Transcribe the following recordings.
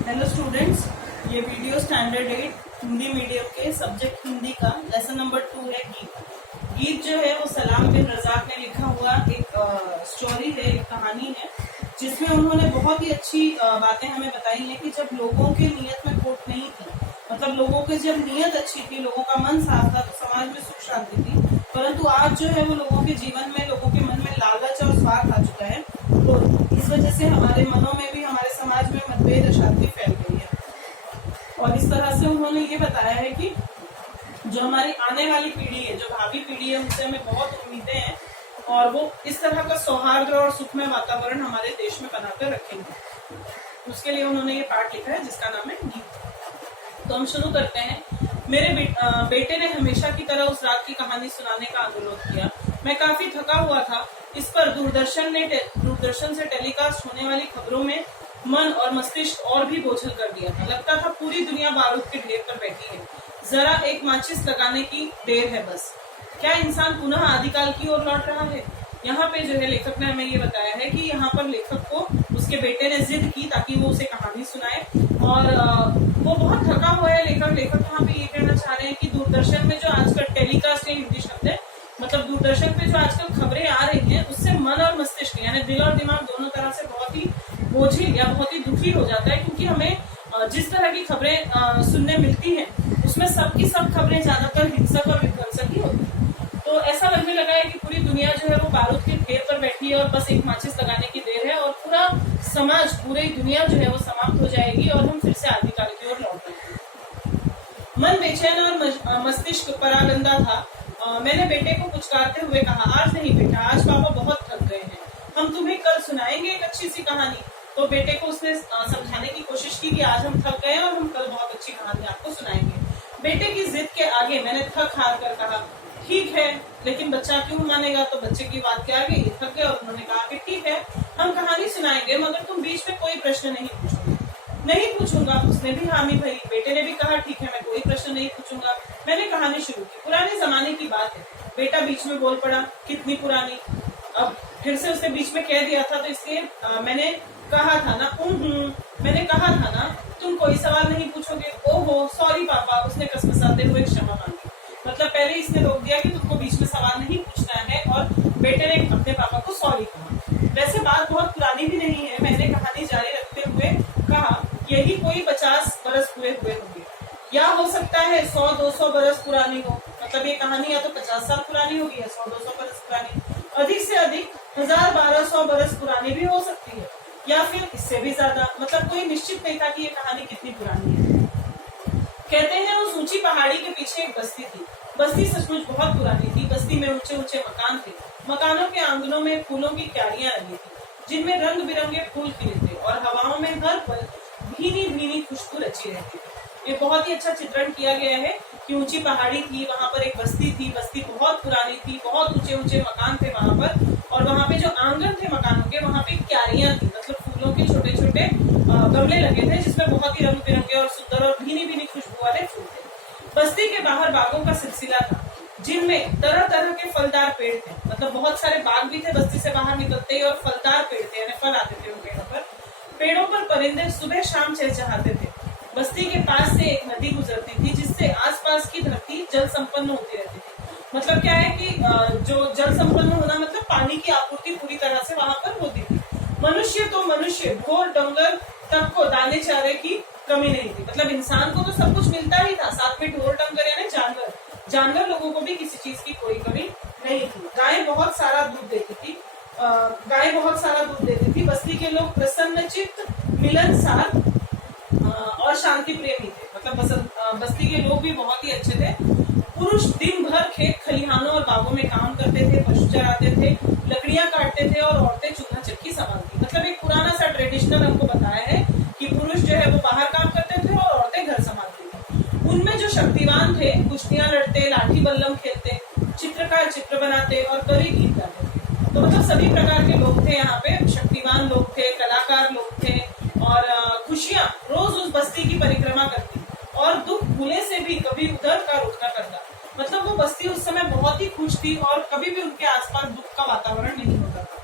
Hello students, ये video standard 8 Hindi medium के subject Hindi का लेसन नंबर 2 है गीत। गीत जो है वो सलाम बिन रज़ाक ने लिखा हुआ एक स्टोरी है, एक कहानी है, जिसमें उन्होंने बहुत ही अच्छी बातें हमें बताई हैं कि जब लोगों के नियत में खोट नहीं थी, मतलब लोगों की जब नियत अच्छी थी, लोगों का मन साफ था, तो समाज में सुख शांति थी। परंतु आज जो है वो लोगों के जीवन में, लोगों के मन में लालच और स्वार्थ आ चुका है। तो इस वजह से हमारे मनों में भी, हमारे समाज में मतभेद अशांति फैल गई है। और इस तरह से उन्होंने ये बताया है कि जो हमारी आने वाली पीढ़ी है, जो भावी पीढ़ी है, उनसे हमें बहुत उम्मीदें हैं और वो इस तरह का सौहार्द और सुखमय वातावरण हमारे देश में बनाकर रखेंगे। उसके लिए उन्होंने ये पाठ लिखा है जिसका नाम है गीत। तो हम शुरू करते हैं। मेरे बेटे ने हमेशा की तरह उस रात की कहानी सुनाने का अनुरोध किया। मैं काफी थका हुआ था। इस पर दूरदर्शन से टेलीकास्ट होने वाली खबरों में मन और मस्तिष्क और भी बोझल कर दिया था। लगता था पूरी दुनिया बारूद के ढेर पर बैठी है, जरा एक माचिस लगाने की देर है बस। क्या इंसान पुनः आदिकाल की ओर लौट रहा है? यहाँ पे जो है लेखक ने हमें ये बताया है कि यहाँ पर लेखक को उसके बेटे ने जिद की ताकि वो उसे कहानी सुनाए, और वो बहुत थका हुआ है। लेखक यहाँ पे ये कहना चाह रहे हैं कि दूरदर्शन में जो आजकल टेलीकास्ट है, हिंदी शब्द है, मतलब दूरदर्शन पे जो आजकल खबरें आ रही हैं, उससे मन और मस्तिष्क यानी दिल और दिमाग दोनों तरह से बहुत ही बोझिल या बहुत ही दुखी हो जाता है, क्योंकि हमें जिस तरह की खबरें सुनने मिलती हैं, उसमें सबकी सब खबरें ज्यादातर हिंसक और विध्वंसक ही होती है। तो ऐसा लगने लगा है कि पूरी दुनिया जो है वो बारूद के ढेर पर बैठी है और बस एक माचिस लगाने की देर है, और पूरा समाज, पूरी दुनिया जो है वो समाप्त हो जाएगी और हम फिर से आदिकाल की ओर लौट जाएंगे। मन बेचैन और मस्तिष्क परागंदा था। मैंने बेटे को पुचकारते हुए कहा, आज नहीं बेटा, आज पापा बहुत थक गए हैं, हम तुम्हें कल सुनाएंगे एक अच्छी सी कहानी। तो बेटे को उसने समझाने की कोशिश की कि आज हम थक गए और हम कल बहुत अच्छी कहानी आपको सुनाएंगे। बेटे की जिद के आगे मैंने थक हार कर कहा, ठीक है, लेकिन बच्चा क्यों मानेगा? तो बच्चे की बात के आगे ये थक गए और उन्होंने कहा कि ठीक है, हम कहानी सुनाएंगे, मगर तुम बीच में कोई प्रश्न नहीं पूछोगे। नहीं पूछूंगा, उसने भी हामी भरी। बेटे ने भी कहा, ठीक है, मैं कोई प्रश्न नहीं पूछूंगा। मैंने कहानी शुरू की। पुराने जमाने की बात है। बेटा बीच में बोल पड़ा, कितनी पुरानी? अब फिर से उसने बीच में कह दिया था, तो इसलिए मैंने कहा था ना, मैंने कहा था ना, तुम कोई सवाल नहीं पूछोगे। ओहो सॉरी पापा, उसने कसमसाते हुए क्षमा मांगी। मतलब पहले इसने रोक दिया कि तुमको बीच में सवाल नहीं पूछना है, और बेटे ने अपने पापा को सॉरी कहा। वैसे बात बहुत पुरानी भी नहीं है। मैंने कहानी जारी रखते हुए कहा, यही कोई 50 बरस हुए होंगे, या हो सकता है 100-200 बरस पुरानी हो। मतलब ये कहानी या तो 50 साल पुरानी होगी या 100-200 बरस पुरानी, अधिक से अधिक 1000-1200 बरस पुरानी भी हो सकती है, या फिर इससे भी ज्यादा। मतलब कोई निश्चित नहीं था कि ये कहानी कितनी पुरानी है। कहते हैं उस ऊंची पहाड़ी के पीछे एक बस्ती थी। बस्ती सचमुच बहुत पुरानी थी। बस्ती में ऊंचे ऊंचे मकान थे। मकानों के आंगनों में फूलों की क्यारियां लगी थी, जिनमें रंग बिरंगे फूल खिले थे, और हवाओं में हर पल भीनी भीनी खुशबू रची रहती थी। ये बहुत ही अच्छा चित्रण किया गया है कि ऊंची पहाड़ी थी, वहां पर एक बस्ती थी, बस्ती बहुत पुरानी थी, बहुत ऊंचे ऊंचे मकान थे वहां पर, और वहां पे जो आंगन थे मकानों के, वहां पे क्यारियां थी, मतलब फूलों के छोटे छोटे गमले लगे थे, जिसमें बहुत ही रंग बिरंगे और सुंदर और भीनी भीनी खुशबू वाले फूल थे। बस्ती के बाहर बागों का सिलसिला था, जिनमें तरह तरह के फलदार पेड़ थे। मतलब बहुत सारे बाग भी थे बस्ती से बाहर निकलते ही, और फलदार पेड़ थे, यानी फल आते थे उन पेड़ों पर। पेड़ों पर परिंदे सुबह शाम चहचहाते थे। बस्ती के पास से एक नदी गुजरती थी, जिससे आसपास की धरती जल संपन्न होती रहती थी। मतलब क्या है कि जो जल संपन्न होना मतलब पानी की आपूर्ति पूरी तरह से वहां पर होती थी। मनुष्य तो मनुष्य, ढोर डंगर तक को दाने चारे की कमी नहीं थी। मतलब इंसान को तो सब कुछ मिलता ही था, साथ में ढोर डंगर यानी जानवर लोगों को भी किसी चीज की कोई कमी नहीं थी। गाय बहुत सारा दूध देती थी। बस्ती के लोग प्रसन्नचित्त, मिलनसार और शांति प्रेमी थे। मतलब बस्ती के लोग भी बहुत ही अच्छे थे। पुरुष दिन भर खेत खलिहानों और बागों में काम करते थे, पशु चराते थे, लकड़ियां काटते थे, और औरतें चूल्हा चक्की संभालती। मतलब एक पुराना सा ट्रेडिशनल हमको बताया है कि पुरुष जो है वो बाहर काम करते थे और औरतें घर संभालती थी। उनमें जो शक्तिवान थे, कुश्तियां लड़ते, लाठी बल्लम खेलते, चित्रकार चित्र बनाते और कवि गीत गाते थे। तो मतलब सभी प्रकार के लोग थे यहाँ पे। शक्तिवान लोग थे, कलाकार लोग थे, और खुशियां रोज उस बस्ती की परिक्रमा करती, और दुख भूले से भी कभी उधर का रुख न करता। मतलब वो बस्ती उस समय बहुत ही खुश थी, और कभी भी उनके आसपास दुख का वातावरण नहीं होता था।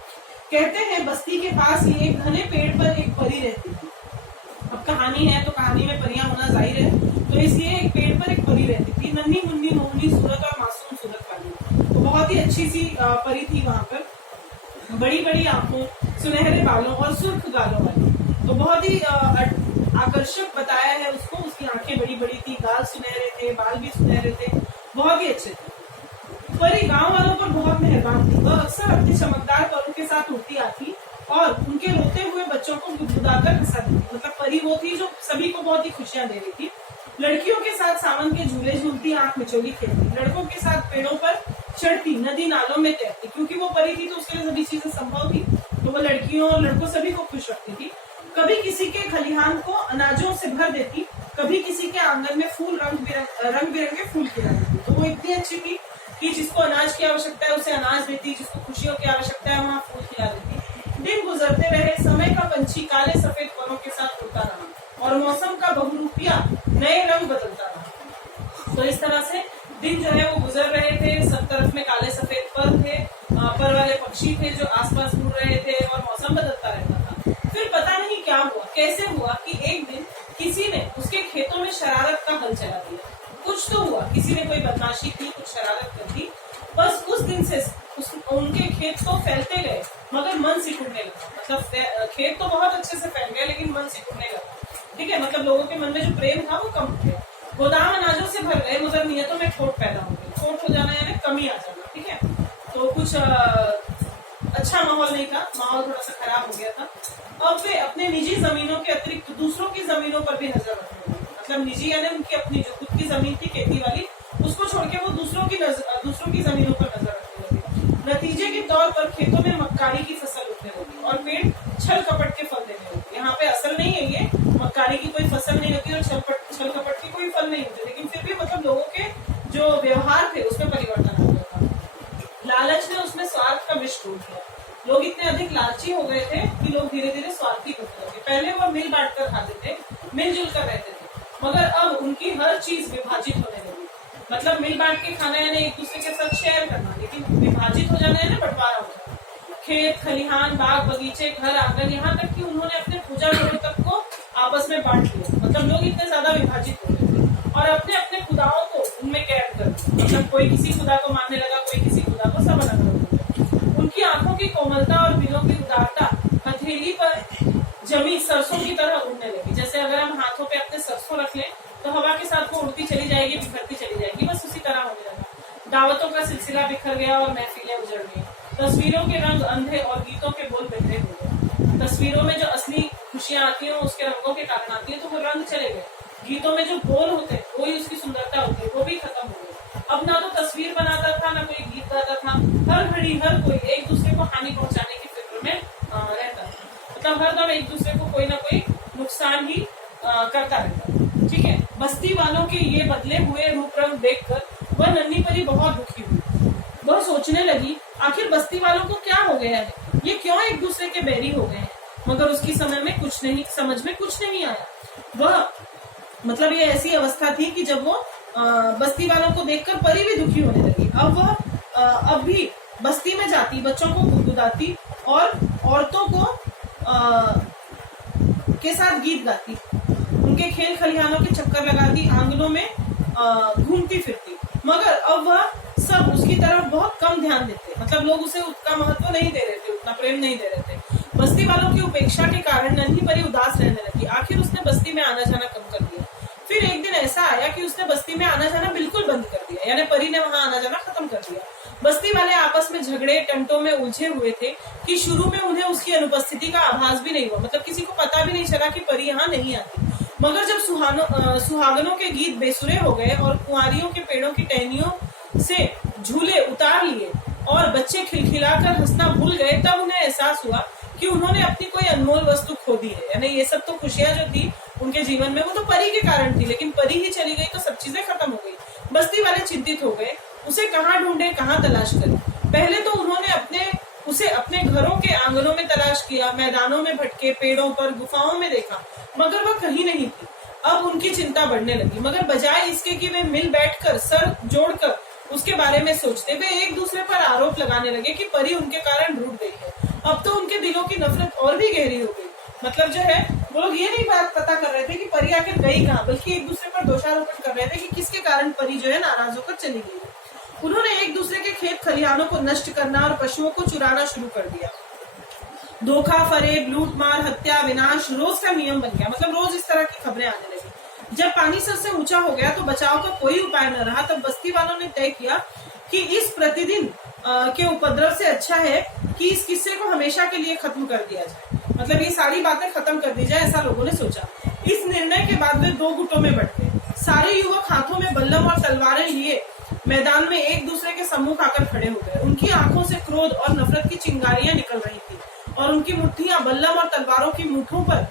कहते हैं बस्ती के पास ही एक घने पेड़ पर एक परी रहती थी। अब कहानी है तो कहानी में परियां होना जाहिर है, तो इसलिए एक पेड़ पर एक परी रहती थी, नन्ही मुन्नी मोहनी सूरत और मासूम सूरत वाली। तो बहुत ही अच्छी सी परी थी वहां पर, बड़ी बड़ी आंखों, सुनहरे बालों और सुर्ख गालों वाली। तो बहुत ही आकर्षक बताया है उसको, उसकी आंखें बड़ी बड़ी थी, गाल सुनहरे थे, बाल भी सुनहरे थे, बहुत ही अच्छे थे। परी गांव वालों पर बहुत मेहरबान थी, वह अक्सर अपने चमकदार परों के साथ उड़ती आती और उनके रोते हुए बच्चों को गुदगुदाकर हंसा देती। मतलब परी वो थी जो सभी को बहुत ही खुशियां दे रही थी। लड़कियों के साथ सावन के झूले झूलती, आंख मिचोली खेलती, लड़कों के साथ पेड़ों पर चढ़ती, नदी नालों में तैरती। क्योंकि वो परी थी तो उसके लिए सभी चीजें संभव थी, तो वो लड़कियों और लड़कों सभी को खुश रखती थी। कभी किसी के खलिहान को अनाजों से भर देती, कभी किसी के आंगन में फूल रंग बिरंगे फूल खिला देती। तो वो इतनी अच्छी थी कि जिसको अनाज की आवश्यकता है उसे अनाज देती, जिसको खुशियों की आवश्यकता है वहां फूल खिला देती। दिन गुजरते रहे, समय का पंछी काले सफेद परों के साथ उड़ता रहा और मौसम का बहुरूपिया नए रंग बदलता रहा। तो इस तरह से दिन जो है वो गुजर रहे थे, सब तरफ में काले सफेद पर थे, पर वाले पक्षी थे जो आसपास उड़ रहे थे और मौसम बदलता रहता था। फिर पता नहीं क्या हुआ, कैसे हुआ कि एक दिन किसी ने उसके खेतों में शरारत का हल चला दिया। कुछ तो हुआ, किसी ने कोई बदमाशी की, कुछ शरारत कर दी। बस उस दिन से उनके खेत तो फैलते गए मगर मन सिकुड़ने लगा। मतलब खेत तो बहुत अच्छे से फैल गए लेकिन मन सिकुड़ने लगा। ठीक है, मतलब लोगों के मन में जो प्रेम था वो कम हो गया। गोदाम अनाजों से भर गए मगर नियतों में खोट पैदा हो गई। खोट हो जाना यानी कमी आ जाना। ठीक है, तो कुछ अच्छा माहौल नहीं था, माहौल थोड़ा सा खराब हो गया था। अब वे अपने निजी जमीनों के अतिरिक्त दूसरों की जमीनों पर भी नजर रखने लगे। मतलब निजी यानी उनकी अपनी जो खुद की जमीन थी खेती वाली, उसको छोड़ के वो दूसरों की जमीनों पर नजर रखने लगे। नतीजे के तौर पर खेतों में मक्कारी की फसल उगने लगी और पेड़ छल कपट के फल देने लगे। यहाँ पे असल नहीं है, ये मक्कारी की कोई फसल नहीं होती और छल कपट की कोई फल नहीं होते, लेकिन फिर भी मतलब लोगों के जो व्यवहार थे उसमें परिवर्तन आ गया था। लालच ने उसमें स्वार्थ का विष टूट दिया। लोग इतने अधिक लालची हो गए थे कि लोग धीरे धीरे स्वार्थी होने लगे। पहले वो मिल बांट कर खाते थे, मिलजुल कर रहते थे, मगर अब उनकी हर चीज विभाजित होने लगी। मतलब मिल बांट के खाना यानी एक दूसरे के साथ शेयर करना, लेकिन विभाजित हो जाना है ना, बंटवारा हो जाना। खेत खलिहान, बाग बगीचे, घर आंगन, यहाँ तक कि उन्होंने अपने पूजा घरों तक को आपस में बांट लिया। मतलब लोग इतने ज्यादा विभाजित हो गए थे और अपने अपने खुदाओं को उनमें कैद कर दिया। मतलब कोई किसी खुदा को मानने लगा, कोई किसी खुदा को, सब अलग अलग। उनकी आंखों की कोमलता और दिलों की उदारता हथेली पर जमी सरसों की तरह उड़ने लगी। जैसे अगर हम हाथों पे अपने सरसों रख लें तो हवा के साथ वो उड़ती चली जाएगी, बिखरती चली जाएगी, बस उसी तरह होने लगा। दावतों का सिलसिला बिखर गया और महफिलें उजड़ गई। तस्वीरों के रंग अंधे और गीतों के बोल बहरे हो गए। तस्वीरों में जो असली खुशियां आती हैं उसके रंगों के कारण आती है, तो वो रंग चले गए। गीतों में जो बोल होते हैं वही उसकी सुंदरता होती है, वो भी खत्म हो गई। अब ना तो तस्वीर बनाता था, ना कोई गीत गाता था। हर घड़ी हर कोई एक दूसरे को हानि पहुंचाने की फिक्र में रहता था। मतलब हर दम एक दूसरे को कोई ना कोई नुकसान ही करता रहता। ठीक है, बस्ती वालों के ये बदले हुए रूप रंग देखकर वह नन्ही परी बहुत दुखी हुई। वह सोचने लगी, आखिर बस्ती वालों को क्या हो गया है, ये क्यों एक दूसरे के बैरी हो गए हैं। मगर उसकी समझ में कुछ नहीं आया। वह मतलब ये ऐसी अवस्था थी कि जब वो बस्ती वालों को देखकर परी भी दुखी होने लगी। अब वह अब भी बस्ती में जाती, बच्चों को गुदगुदाती और औरतों को के साथ गीत गाती, उनके खेल खलिहानों के चक्कर लगाती, आंगनों में घूमती फिरती। मगर अब वह सब उसकी तरफ बहुत कम ध्यान देते। मतलब लोग उसे उतना महत्व नहीं दे रहे थे, उतना प्रेम नहीं दे रहे थे। बस्ती वालों की उपेक्षा के कारण नन्ही परी उदास रहने लगी। आखिर उसने बस्ती में आना जाना कम कर दिया। फिर एक दिन ऐसा आया कि उसने बस्ती में आना जाना बिल्कुल बंद कर दिया, यानी परी ने वहां आना जाना खत्म कर दिया। बस्ती वाले आपस में झगड़े टंटों में उलझे हुए थे कि शुरू में उन्हें उसकी अनुपस्थिति का आभास भी नहीं हुआ। मतलब किसी को पता भी नहीं चला कि परी यहाँ नहीं आती। मगर जब सुहागनों के गीत बेसुरे हो गए और कुंवारियों के पेड़ों की टहनियों से झूले उतार लिए और बच्चे खिलखिलाकर हंसना भूल गए, तब उन्हें एहसास हुआ कि उन्होंने अपनी कोई अनमोल वस्तु खो दी है। यानी ये सब तो खुशियां जो थी उनके जीवन में वो तो परी के कारण थी, लेकिन परी ही चली गई तो सब चीजें खत्म हो गई। बस्ती वाले चिंतित हो गए, उसे कहाँ ढूंढे, कहाँ तलाश करें। पहले तो उन्होंने उसे अपने घरों के आंगनों में तलाश किया, मैदानों में भटके, पेड़ों पर, गुफाओं में देखा, मगर वह कहीं नहीं थी। अब उनकी चिंता बढ़ने लगी, मगर बजाय इसके कि वे मिल बैठकर सर जोड़कर उसके बारे में सोचते, वे एक दूसरे पर आरोप लगाने लगे कि परी उनके कारण रूठ गई है। अब तो उनके दिलों की नफरत और भी गहरी हो गई। मतलब जो है वो लोग ये नहीं बात पता कर रहे थे कि परी आखिर गई कहाँ, बल्कि एक दूसरे पर दोषारोपण कर रहे थे कि किसके कारण परी जो है नाराज होकर चली गई। उन्होंने एक दूसरे के खेत खलिहानों को नष्ट करना और पशुओं को चुराना शुरू कर दिया। धोखा, फरेब, लूट मार, हत्या, विनाश रोज का नियम बन गया। मतलब रोज इस तरह की खबरें आने लगी। जब पानी सर से ऊंचा हो गया तो बचाव का कोई उपाय न रहा। तब बस्ती वालों ने तय किया कि इस प्रतिदिन के उपद्रव से अच्छा है कि इस किस्से को हमेशा के लिए खत्म कर दिया जाए। मतलब ये सारी बातें खत्म कर दी जाए, ऐसा लोगों ने सोचा। इस निर्णय के बाद वे दो गुटों में बंट गए। सारे युवक हाथों में बल्लम और तलवारें लिए मैदान में एक दूसरे के सम्मुख आकर खड़े हो गए। उनकी आंखों से क्रोध और नफरत की चिंगारियां निकल रही थी और उनकी मुट्ठियां बल्लम और तलवारों की मुठों पर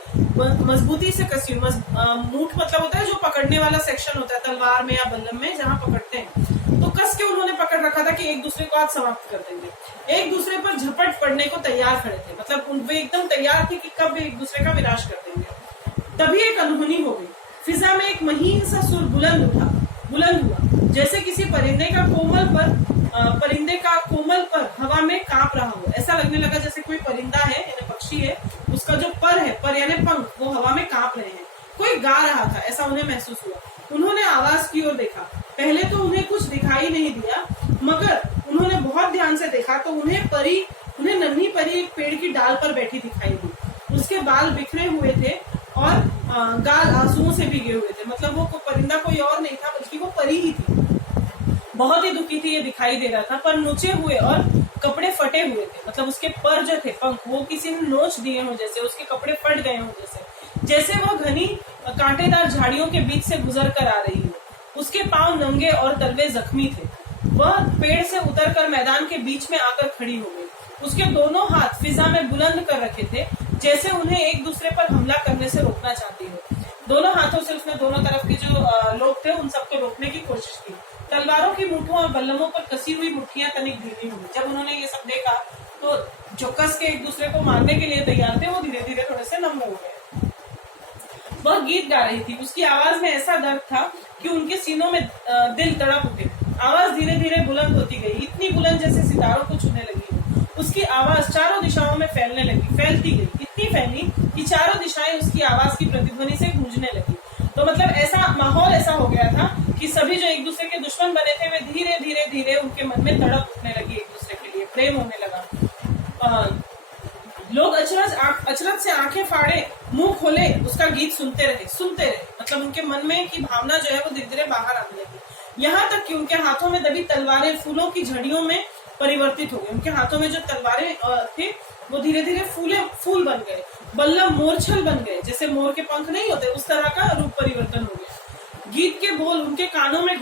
मजबूती से कसी। मुठ मतलब होता है जो पकड़ने वाला सेक्शन होता है तलवार में या बल्लम में, जहां पकड़ते हैं। तो कस के उन्होंने पकड़ रखा था कि एक दूसरे को आज समाप्त कर देंगे। एक दूसरे पर झपट पड़ने को तैयार खड़े थे। मतलब वे एकदम तैयार थे कि कब एक दूसरे का विनाश कर देंगे। तभी एक अनहोनी हो गई। फिजा में एक महीन सा सुर बुलंद हुआ, जैसे किसी परिंदे का कोमल पर हवा में कांप रहा हो। ऐसा लगने लगा जैसे कोई परिंदा है यानी पक्षी है, उसका जो पर यानी पंख, वो हवा में कांप रहे हैं। कोई गा रहा था, ऐसा उन्हें महसूस हुआ। उन्होंने आवाज की ओर देखा। पहले तो उन्हें कुछ दिखाई नहीं दिया, मगर उन्होंने बहुत ध्यान से देखा तो उन्हें नन्ही परी एक पेड़ की डाल पर बैठी दिखाई दी। उसके बाल बिखरे हुए थे और गाल आंसुओं से भीगे हुए थे। मतलब वो परिंदा कोई और नहीं था, बल्कि वो परी ही थी। बहुत ही दुखी थी, ये दिखाई दे रहा था, पर नोचे हुए और कपड़े फटे हुए थे। मतलब उसके पर जो थे, पंख, वो किसी ने नोच दिए हो जैसे, उसके कपड़े फट गए हो जैसे वह घनी कांटेदार झाड़ियों के बीच से गुजर कर आ रही हो। उसके पांव नंगे और तलवे जख्मी थे। वह पेड़ से उतरकर मैदान के बीच में आकर खड़ी हो गई। उसके दोनों हाथ फिजा में बुलंद कर रखे थे, जैसे उन्हें एक दूसरे पर हमला करने से रोकना चाहती हो। दोनों हाथों से उसने दोनों तरफ के जो लोग थे उन सबको रोकने की कोशिश की। तलवारों की मुठों और बल्लमों पर कसी हुई मुठ्ठियां तनिक धीमी हुई। जब उन्होंने ये सब देखा तो जो कस के एक दूसरे को मारने के लिए तैयार थे, वो धीरे धीरे थोड़े से नम्र हो गए। वह गीत गा रही थी। उसकी आवाज में ऐसा दर्द था कि उनके सीनों में दिल तड़प उठे। आवाज धीरे धीरे बुलंद होती गई, इतनी बुलंद जैसे सितारों को छूने लगी। उसकी आवाज चारों दिशाओं में फैलती गई, इतनी फैली कि चारों दिशाएं उसकी आवाज की प्रतिध्वनि से गूंजने लगी। तो मतलब ऐसा माहौल ऐसा हो गया था कि सभी जो एक दूसरे के दुश्मन बने थे, वे धीरे धीरे धीरे उनके मन में तड़प उठने लगी, एक दूसरे के लिए प्रेम होने लगा। लोग अचरज से आंखें फाड़े मुंह खोले उसका गीत सुनते रहे। मतलब उनके मन में की भावना जो है वो धीरे धीरे बाहर आने लगी। यहाँ तक कि उनके हाथों में दबी तलवारें फूलों की झड़ियों में परिवर्तित हो गई। उनके हाथों में जो तलवारें थे वो धीरे धीरे फूल बन गए। बल्लम मोरछल बन गए, जैसे मोर के पंख नहीं होते, उस तरह का रूप परिवर्तन हो गया। गीत के बोल उनके कानों में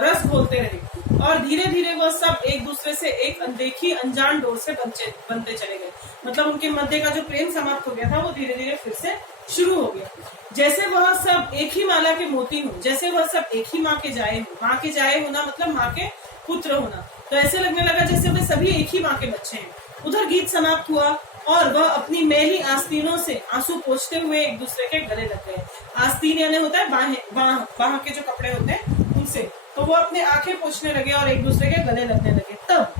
रस घोलते रहे और धीरे धीरे वह सब एक दूसरे से एक अनदेखी अनजान डोर से बनते चले गए। मतलब उनके मध्य का जो प्रेम समाप्त हो गया था वो धीरे धीरे फिर से शुरू हो गया। जैसे वह सब एक ही माला के मोती हो, जैसे वह सब एक ही माँ के जाए हो। माँ के जाए होना मतलब माँ के पुत्र होना। तो ऐसे लगने लगा जैसे वे सभी एक ही माँ के बच्चे हैं। उधर गीत समाप्त हुआ और वह अपनी मैली आस्तीनों से आंसू पोंछते हुए एक दूसरे के गले लग गए। आस्तीन यानी होता है बाह के जो कपड़े होते हैं उनसे। तो वो अपने आंखें पोंछने लगे और एक दूसरे के गले लगने लगे। तब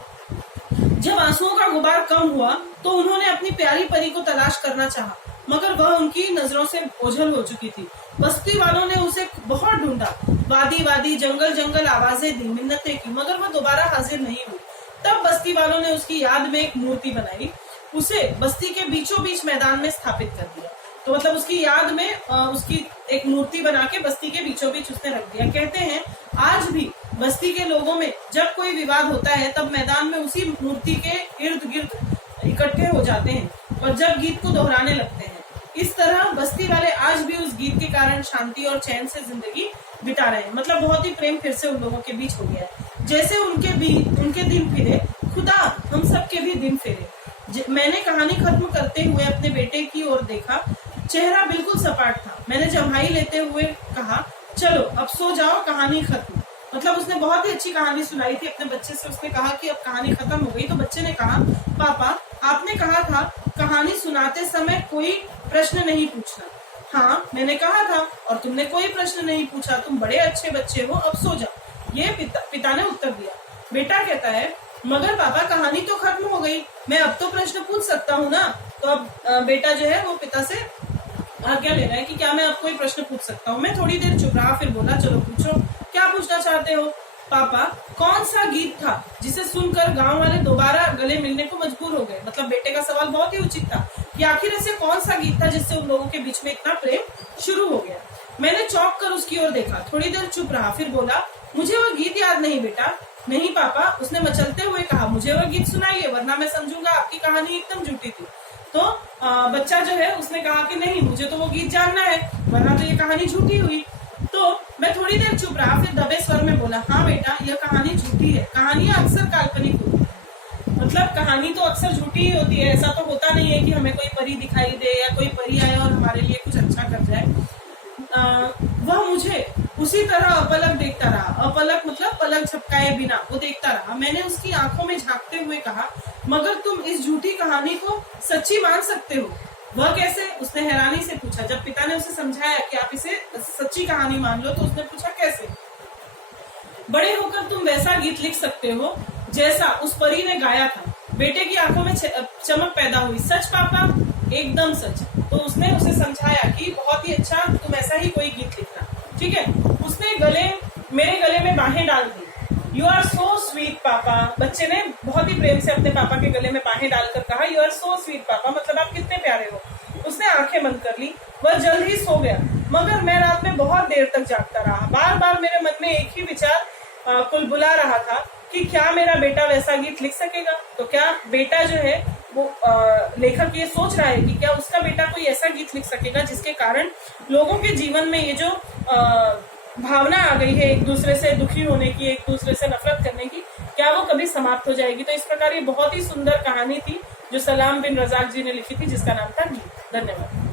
जब आंसुओं का गुबार कम हुआ तो उन्होंने अपनी प्यारी परी को तलाश करना चाहा, मगर वह उनकी नजरों से ओझल हो चुकी थी। बस्ती वालों ने उसे बहुत ढूंढा, वादी जंगल आवाजें दी, मिन्नतें की, मगर वह दोबारा हाजिर नहीं हुई। तब बस्ती वालों ने उसकी याद में एक मूर्ति बनाई, उसे बस्ती के बीचों बीच मैदान में स्थापित कर दिया। तो मतलब उसकी याद में उसकी एक मूर्ति बना के बस्ती के बीचों बीच उसने रख दिया। कहते हैं आज भी बस्ती के लोगों में जब कोई विवाद होता है तब मैदान में उसी मूर्ति के इर्द गिर्द इकट्ठे हो जाते हैं और जब गीत को दोहराने लगते हैं। इस तरह बस्ती वाले आज भी उस गीत के कारण शांति और चैन से जिंदगी बिता रहे हैं। मतलब बहुत ही प्रेम फिर से उन लोगों के बीच हो गया है। जैसे उनके दिन फिरे, खुदा हम सब के भी दिन फिरे। मैंने कहानी खत्म करते हुए अपने बेटे की ओर देखा। चेहरा बिल्कुल सपाट था। मैंने जम्हाई लेते हुए कहा, चलो अब सो जाओ, कहानी खत्म। मतलब उसने बहुत ही अच्छी कहानी सुनाई थी अपने बच्चे से। उसने कहा कि अब कहानी खत्म हो गई। तो बच्चे ने कहा, पापा आपने कहा था कहानी सुनाते समय कोई प्रश्न नहीं पूछना। हाँ मैंने कहा था और तुमने कोई प्रश्न नहीं पूछा, तुम बड़े अच्छे बच्चे हो, अब सो जाओ। ये पिता ने उत्तर दिया। बेटा कहता है, मगर पापा कहानी तो खत्म हो गई, मैं अब तो प्रश्न पूछ सकता हूँ ना। तो अब बेटा जो है वो पिता से आज्ञा ले रहा है कि क्या मैं आपको कोई प्रश्न पूछ सकता हूँ। मैं थोड़ी देर चुप रहा, फिर बोला चलो पूछो, क्या पूछना चाहते हो। पापा, कौन सा गीत था जिसे सुनकर गांव वाले दोबारा गले मिलने को मजबूर हो गए। मतलब बेटे का सवाल बहुत ही उचित था कि आखिर ऐसे कौन सा गीत था जिससे उन लोगों के बीच में इतना प्रेम शुरू हो गया। मैंने चौंक कर उसकी ओर देखा, थोड़ी देर चुप रहा, फिर बोला मुझे वो गीत याद नहीं बेटा। नहीं पापा, उसने मचलते हुए कहा, मुझे वो गीत सुनाइए वरना मैं समझूंगा आपकी कहानी एकदम झूठी थी। तो बच्चा जो है उसने कहा कि नहीं, मुझे तो वो गीत जानना है वरना तो ये कहानी झूठी हुई। तो मैं थोड़ी देर चुप रहा, फिर दबे स्वर में बोला, हाँ बेटा, यह कहानी झूठी है। कहानियां अक्सर काल्पनिक होती है। मतलब कहानी तो अक्सर झूठी ही होती है। ऐसा तो होता नहीं है कि हमें कोई परी दिखाई दे या कोई परी आए और हमारे लिए कुछ अच्छा कर जाए। वह मुझे उसी तरह अपलक देखता रहा। अपलक मतलब पलक झपकाए बिना वो देखता रहा। मैंने उसकी आंखों में झांकते हुए कहा, मगर तुम इस झूठी कहानी को सच्ची मान सकते हो। वह कैसे? उसने हैरानी से पूछा। जब पिता ने उसे समझाया कि आप इसे सच्ची कहानी मान लो तो उसने पूछा कैसे। बड़े होकर तुम वैसा गीत लिख सकते हो जैसा उस परी ने गाया था। बेटे की आंखों में चमक पैदा हुई। सच पापा? एकदम सच। तो उसने उसे समझाया कि बहुत ही अच्छा, तुम ऐसा ही कोई गीत लिखना, ठीक है। उसने मेरे गले में बाहें डाल दी। यू आर सो स्वीट पापा। बच्चे ने बहुत ही प्रेम से अपने पापा के गले में बाहें डालकर कहा, यू आर सो स्वीट पापा, मतलब आप कितने प्यारे हो। उसने आंखें बंद कर ली। वह जल्द ही सो गया, मगर मैं रात में बहुत देर तक जागता रहा। बार बार मेरे मन में एक ही विचार कुलबुला रहा था कि क्या मेरा बेटा वैसा गीत लिख सकेगा। तो क्या बेटा जो है वो लेखक ये सोच रहा है कि क्या उसका बेटा कोई ऐसा गीत लिख सकेगा जिसके कारण लोगों के जीवन में ये जो भावना आ गई है एक दूसरे से दुखी होने की, एक दूसरे से नफरत करने की, क्या वो कभी समाप्त हो जाएगी। तो इस प्रकार ये बहुत ही सुंदर कहानी थी जो सलाम बिन रजाक जी ने लिखी थी, जिसका नाम था गीत। धन्यवाद।